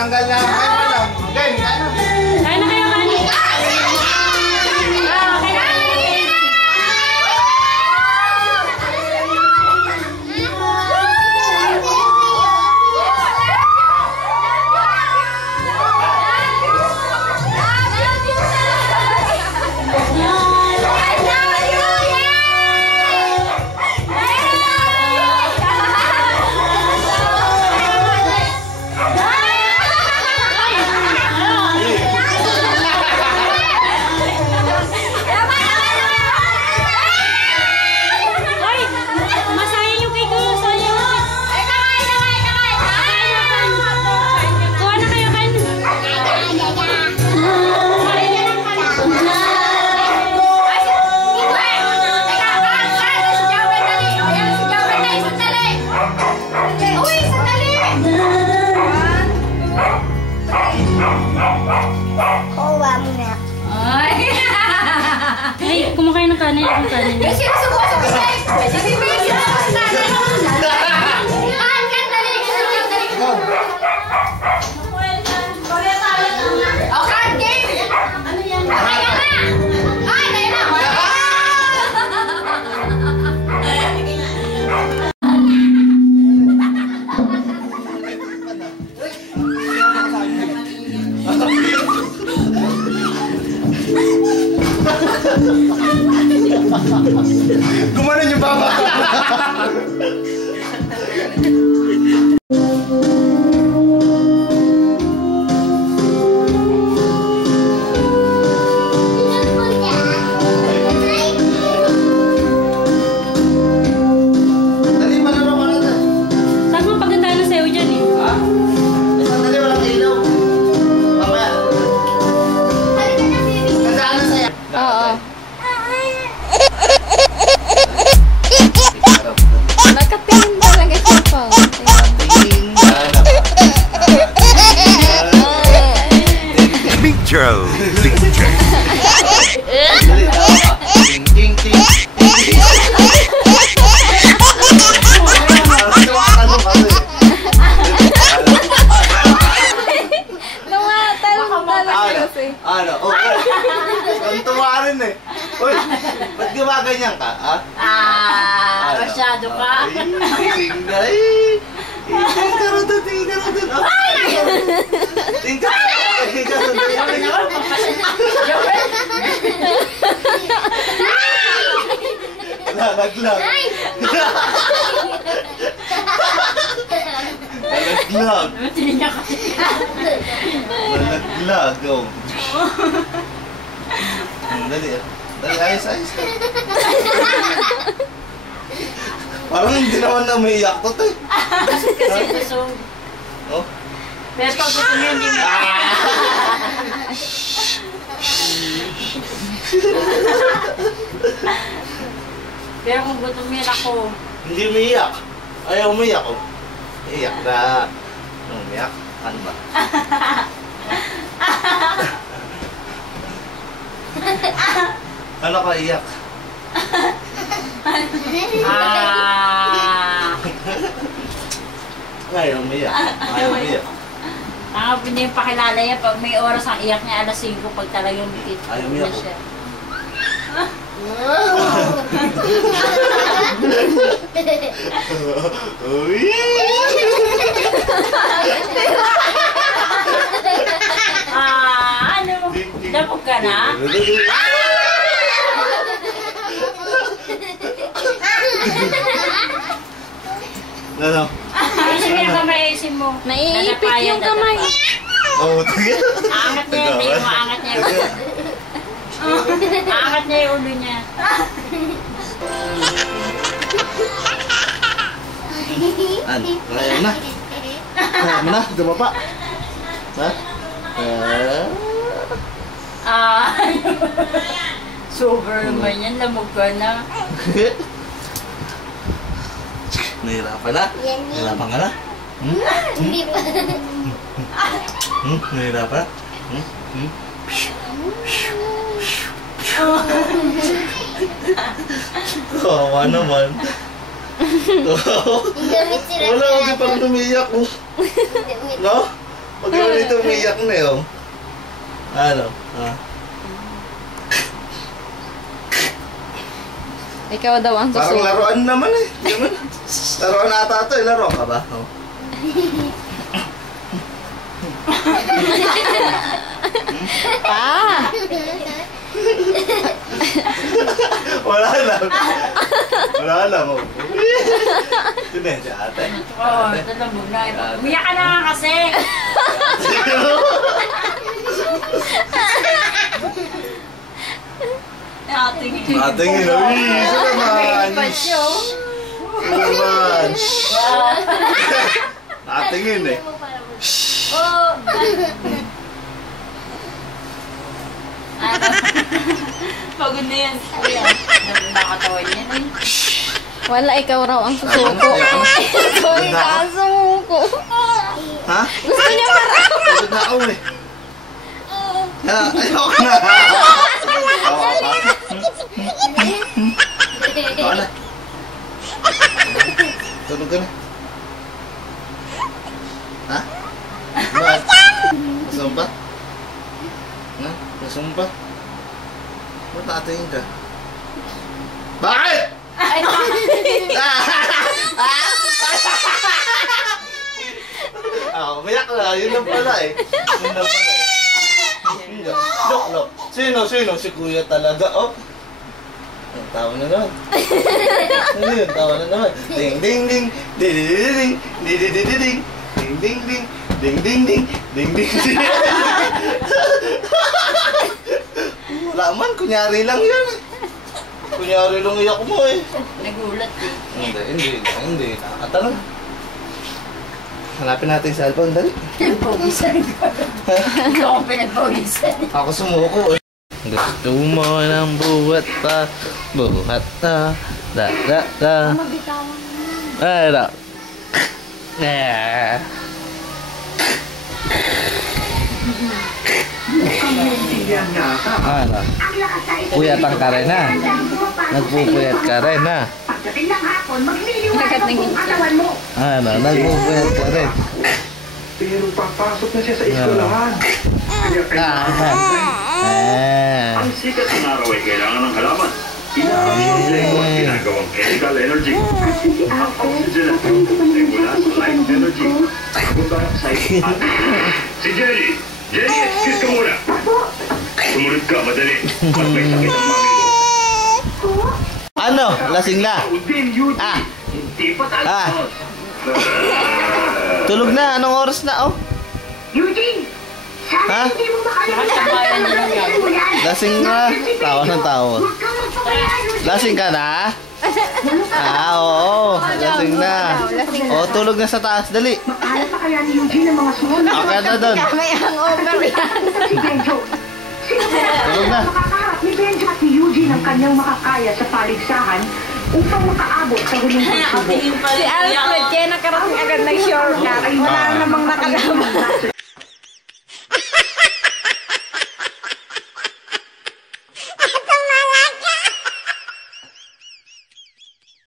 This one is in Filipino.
Tanggal na kayo lang. Okay, ano? Kaya na kayo kanin. Kumakain ng kanin, yung kanin. Kasi nasubukan sa kanin. Kasi may nasubukan sa kanin. Oh, card game! Ano yan? Ay, na! Ay, na! Gumanon yung baba. Ano? Oh, ang tumarin eh. Uy, ba't gumaganyan ka? Masyado ka. Tingin ka rin doon, tingin ka rin doon. Tingin ka rin doon. Nalaglag. Nalaglag. Nalaglag. Oh. Dali ah. Dali, ayos ka. Parang hindi naman na umiiyak to eh. Kasi busog. Oh? Pero pag gusto niya hindi mo. Pero kung gutom yan ako. Hindi umiiyak. Ayaw umiiyak oh. Iiyak na. Umiiyak? Ano ba? Ano ka iyak? Ayaw umiiyak. Ayaw umiiyak. Ang hindi yung pakilala niya pag may oras ang iyak niya alas 5 pag talagang ayaw umiiyak siya. Uy! Ano? Dabog ka na? Ano? Ayusin mo yung kamay, ayusin mo. Naiipit yung kamay. Oo, taga. Aangat niya, hindi mo aangat niya. Aangat niya yung ulo niya. Ano? Kaya na. Kaya mo na, dumapa. Ha? Sober naman yan, lamog ka na. Nahirapan na? Nahirapan ka na? Hindi pa. Nahirapan? Kawawa naman. Wala, huwag parang umiiyak. No? Pag dito, umiyak na yun. Ano? Ah. Ikaw daw ang Parang susuko. laruan naman eh. Di naman. Laruan ata ito eh. Laro ka ba? Oh. Pa! Wala lang. Wala lang. Oh. Ito na yun si ate. Oo, ito lang muna. Umiyak ka na nga kasi. Ating Ating ino. Isa naman. Isa naman. Ating ino eh. Oh, pagod na yan. Kuya, nakatawa niya. Wala, ikaw raw ang susuko. Ikaw ang sumuko. Ha? Gusto niya marami. Pagod na ako eh. Ayoko na. Ako pa. Ako na. Tulog ka na. Ha? Bakit? Gusto mo pa? Ha? Gusto mo pa? Ba't nakatingin ka? Bakit? Umiyak na. Yun lang pala eh. Yun lang pala eh. Look. Sino? Si kuya talaga. Oh. Ang tawa na naman. Ano yun? Tawa na naman. Ding ding ding. Ding ding ding. Ding ding ding. Ding ding ding. Ding ding ding. Ding ding ding. Wala man. Kunyari lang yan. Kunyari lang iyak mo eh. Nagulat eh. Hindi. Nakakatanong. Hanapin natin yung cellphone. Dali. Pinagpawisan ka. Ikaw ang pinagpawisan. Ako sumuko eh. Gusto mo ng buhat pa. Buhat na. Da. Ay, da. Ano? Puyatan ka rin na. Nagpupuyat ka rin na. Nakatingin siya. Ano? Nagpupuyat ka rin. Pero papasok na siya sa eskwelahan. Kaya kailangan ang sikat ng araw ay kailangan ng halaman. Inaabsorbe ko ang ginagawang chemical energy. Ang oxygen at ay mula sa light energy. Carbon dioxide at si Jenny! Jenny, excuse ka muna! Sumunod ka, madali. At may sakit ang mami mo. Ano? Lasing na. Udin, Yuji! Ah. Hindi pa tayo. Ah. Tulog na. Anong oras na? Oh. Eugene! Ha? Sana hindi mo makalimutan ang pagkakas mo yan! Lasing na. Tawa ng tawa. Huwag kang magpapaya, Eugene! Lasing ka na? Oo. Lasing na. Oh, tulog na sa taas. Dali. Makala pa kaya ni Eugene ang mga sumunod? Okay na doon. May hangover yan. Si Benjo. Sino kaya Tulog na. makakarap ni Benjo at ni Eugene ang kanyang makakaya sa paligsahan upang makaabot sa huling pagsubok? Tingin pa Si rin. Alfred, kaya nakarating agad ng shortcut. Wala namang nakalaban.